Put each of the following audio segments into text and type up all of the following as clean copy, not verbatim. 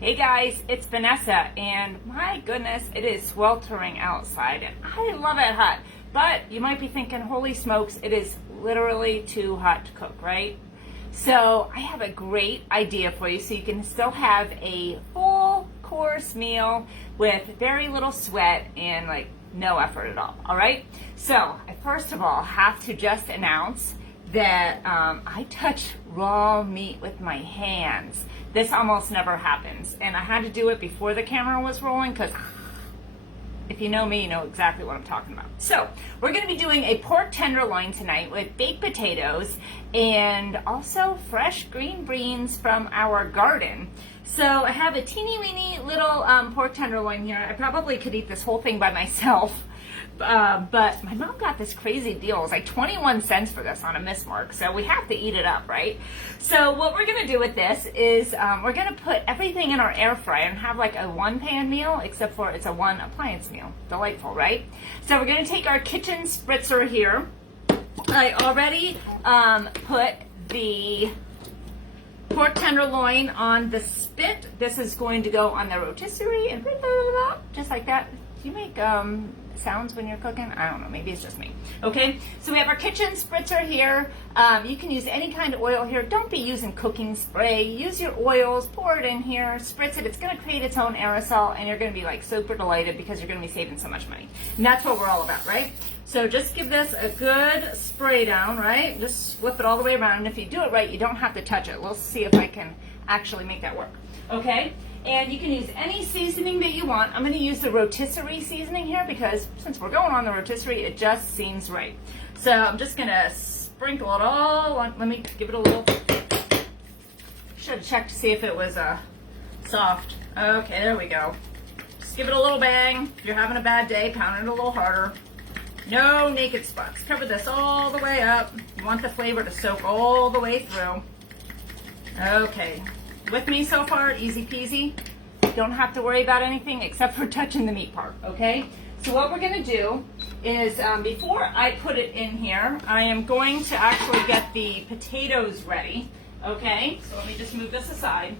Hey guys, it's Vanessa, and my goodness, it is sweltering outside, and I love it hot. But you might be thinking, holy smokes, it is literally too hot to cook, right? So I have a great idea for you so you can still have a full course meal with very little sweat and like no effort at all right? So I first of all have to just announce that I touch raw meat with my hands. This almost never happens, and I had to do it before the camera was rolling because if you know me, you know exactly what I'm talking about. So we're going to be doing a pork tenderloin tonight with baked potatoes and also fresh green beans from our garden. So I have a teeny weeny little pork tenderloin here. I probably could eat this whole thing by myself. But my mom got this crazy deal. It was like 21 cents for this on a Miss Mark, so we have to eat it up, right? So what we're going to do with this is we're going to put everything in our air fryer and have like a one-pan meal, except for it's a one appliance meal. Delightful, right? So we're going to take our kitchen spritzer here. I already put the pork tenderloin on the spit. This is going to go on the rotisserie and just like that. Do you make sounds when you're cooking? I don't know, maybe it's just me. Okay, so we have our kitchen spritzer here. You can use any kind of oil here. Don't be using cooking spray. Use your oils, pour it in here, spritz it. It's going to create its own aerosol, and you're going to be like super delighted because you're going to be saving so much money. And that's what we're all about, right? So just give this a good spray down, right? Just whip it all the way around. And if you do it right, you don't have to touch it. We'll see if I can actually make that work. Okay? And you can use any seasoning that you want. I'm going to use the rotisserie seasoning here because since we're going on the rotisserie, it just seems right. So I'm just going to sprinkle it all on. Let me give it a little. Should have checked to see if it was soft. Okay, there we go. Just give it a little bang. If you're having a bad day, pound it a little harder. No naked spots. Cover this all the way up. You want the flavor to soak all the way through. Okay. With me so far, easy peasy. Don't have to worry about anything except for touching the meat part, okay? So what we're gonna do is, before I put it in here, I am going to actually get the potatoes ready, okay? So let me just move this aside.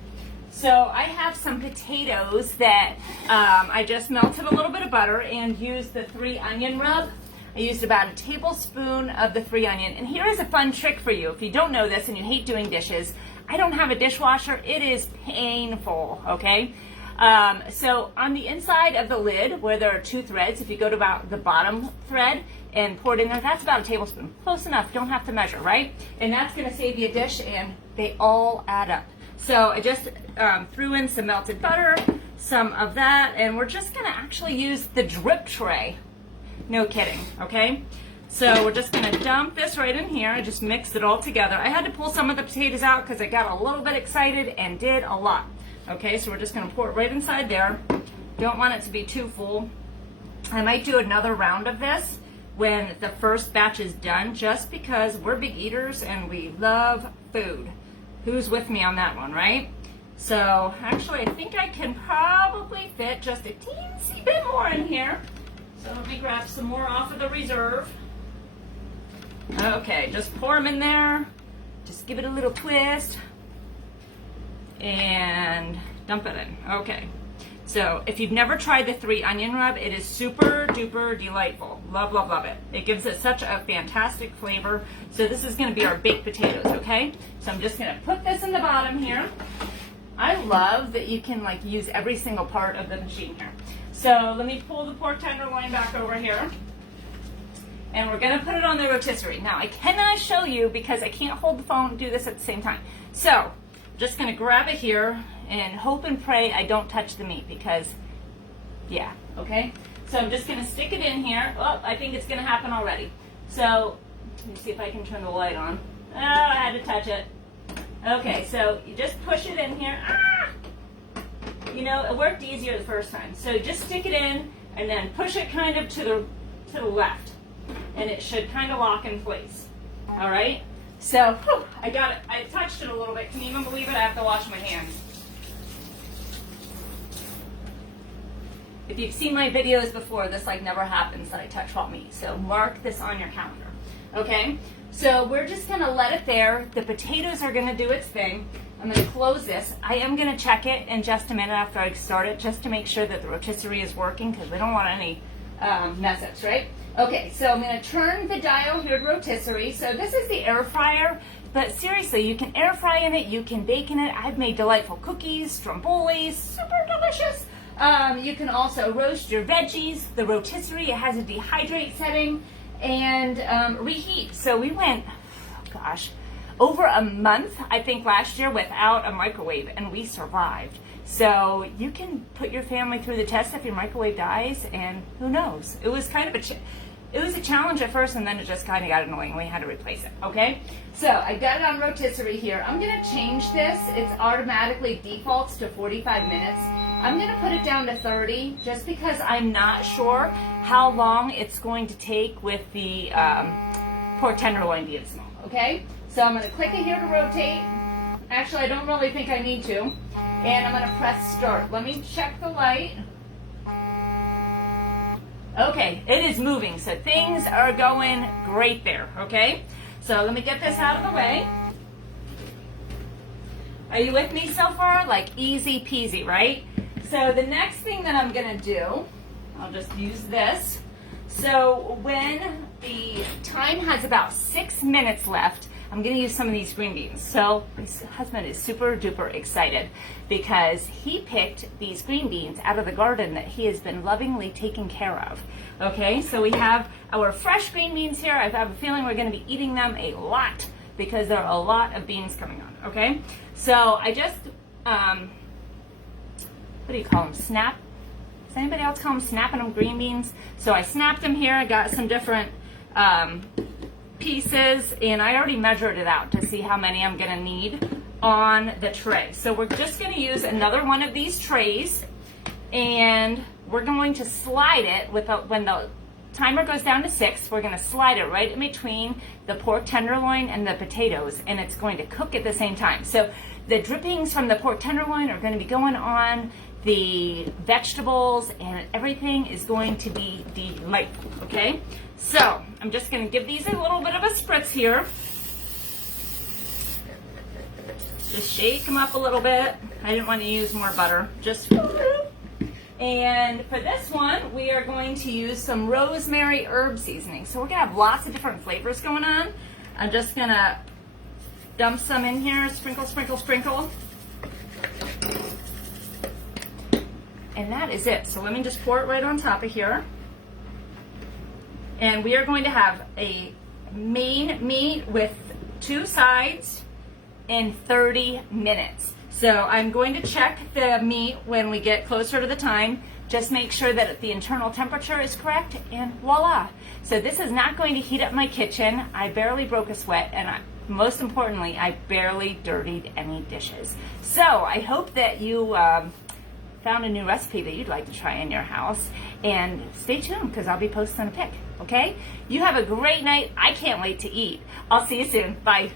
So I have some potatoes that I just melted a little bit of butter and used the 3 onion rub. I used about a tablespoon of the 3 onion. And here is a fun trick for you. If you don't know this and you hate doing dishes, I don't have a dishwasher. It is painful, okay? So on the inside of the lid where there are 2 threads, if you go to about the bottom thread and pour it in there, that's about a tablespoon. Close enough, you don't have to measure, right? And that's gonna save you a dish, and they all add up. So I just threw in some melted butter, some of that, and we're just gonna actually use the drip tray. No kidding, okay? So we're just gonna dump this right in here. I just mixed it all together. I had to pull some of the potatoes out because I got a little bit excited and did a lot. Okay, so we're just gonna pour it right inside there. Don't want it to be too full. I might do another round of this when the first batch is done, just because we're big eaters and we love food. Who's with me on that one, right? So actually, I think I can probably fit just a teensy bit more in here. So let me grab some more off of the reserve. Okay, just pour them in there. Just give it a little twist. And dump it in. Okay. So if you've never tried the 3 onion rub, it is super duper delightful. Love, love, love it. It gives it such a fantastic flavor. So this is going to be our baked potatoes, okay? So I'm just going to put this in the bottom here. I love that you can like use every single part of the machine here. So let me pull the pork tenderloin back over here. And we're gonna put it on the rotisserie. Now I cannot show you because I can't hold the phone and do this at the same time. So I'm just gonna grab it here and hope and pray I don't touch the meat because, yeah, okay? So I'm just gonna stick it in here. Oh, I think it's gonna happen already. So let me see if I can turn the light on. Oh, I had to touch it. Okay, so you just push it in here. Ah! You know, it worked easier the first time. So just stick it in and then push it kind of to the left. And it should kind of lock in place. All right? So, whew, I got it. I touched it a little bit. Can you even believe it? I have to wash my hands. If you've seen my videos before, this like never happens that I touch raw meat. So mark this on your calendar. Okay? So we're just going to let it there. The potatoes are going to do its thing. I'm going to close this. I am going to check it in just a minute after I start it, just to make sure that the rotisserie is working, because we don't want any mess ups, right? Okay, so I'm going to turn the dial here to rotisserie. So this is the air fryer, but seriously, you can air fry in it, you can bake in it. I've made delightful cookies, stromboli, super delicious. You can also roast your veggies. The rotisserie, it has a dehydrate setting and reheat. So we went, gosh, over a month, I think last year, without a microwave, and we survived. So you can put your family through the test if your microwave dies, and who knows? It was kind of a challenge at first, and then it just kind of got annoying. We had to replace it, okay? So I got it on rotisserie here. I'm gonna change this. It automatically defaults to 45 minutes. I'm gonna put it down to 30, just because I'm not sure how long it's going to take with the pork tenderloin being small, okay? So I'm gonna click it here to rotate. Actually, I don't really think I need to. And I'm gonna press start. Let me check the light. Okay, it is moving, so things are going great there, okay? So let me get this out of the way. Are you with me so far? Like easy peasy, right? So the next thing that I'm gonna do, I'll just use this. So when the time has about 6 minutes left, I'm gonna use some of these green beans. So my husband is super duper excited because he picked these green beans out of the garden that he has been lovingly taking care of. Okay, so we have our fresh green beans here. I have a feeling we're gonna be eating them a lot because there are a lot of beans coming on, okay? So I just, what do you call them, snap? Does anybody else call them snapping them green beans? So I snapped them here. I got some different pieces, and I already measured it out to see how many I'm gonna need on the tray. So we're just gonna use another one of these trays, and we're going to slide it when the timer goes down to 6, we're gonna slide it right in between the pork tenderloin and the potatoes, and it's going to cook at the same time. So the drippings from the pork tenderloin are gonna be going on the vegetables, and everything is going to be delightful, okay? So I'm just gonna give these a little bit of a spritz here. Just shake them up a little bit. I didn't want to use more butter, just. And for this one, we are going to use some rosemary herb seasoning. So we're gonna have lots of different flavors going on. I'm just gonna dump some in here, sprinkle, sprinkle, sprinkle. And that is it. So let me just pour it right on top of here. And we are going to have a main meat with 2 sides in 30 minutes. So I'm going to check the meat when we get closer to the time. Just make sure that the internal temperature is correct, and voila. So this is not going to heat up my kitchen. I barely broke a sweat, and most importantly, I barely dirtied any dishes. So I hope that you found a new recipe that you'd like to try in your house, and stay tuned because I'll be posting a pic, okay? You have a great night. I can't wait to eat. I'll see you soon. Bye.